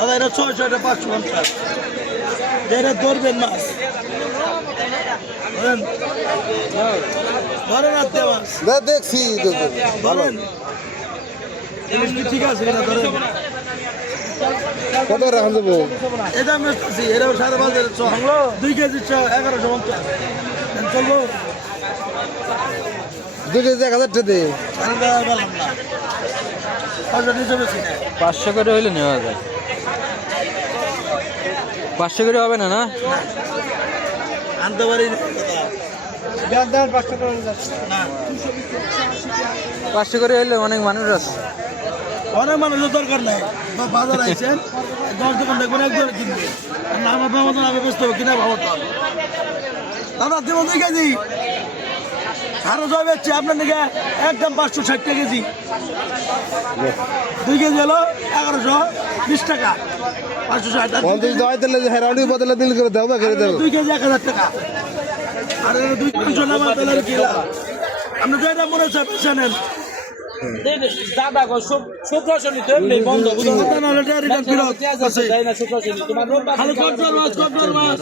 দাদা এটা 600, এটা 550। এটা ধরবেন মাছ, ধরেন ধরেন আত্মীয় মাছ দেখছি ধরেন। ইলিশ কি ঠিক আছে এটা ধরেন। কত রাখা দেবো? এটা আমি আসতেছি, এটাও 5,500, 2 কেজি 1150 চলবো। 2 কেজি 1000 টাকা দে। বললাম না 500 নিচে বেশি না। 500 করে হইলে নেওয়া যায়। 500 করে হবে না? না আনতে পারি না। 500 করে হইলে অনেক মানুষ আছে। অনেক মানুষের দরকার নাই, বাজার আইছেন 10 দোকান দেখবেন, একজন কিনবে। আর না আপনার মতন আমি বুঝতে হবে কিনা ভালো তো। দাদা দিব 2 কেজি আরো জয় বেচছি আপনার দিকে একদম 560 টাকা কেজি। 2 কেজি হলো 1120 টাকা, 560। 50 দাও দিলে হেরানি বদলে দিল করে দাও বা করে দাও। 2 কেজি 1000 টাকা। আর 2 নামা তেলের কিলা আপনি যেটা মনে হচ্ছে বেছে নেন। দাদা শুক্রাশনি তো এমনি বন্ধ রিটার্ন ফিরত আছে। খালি কন্ট্রোল মাছ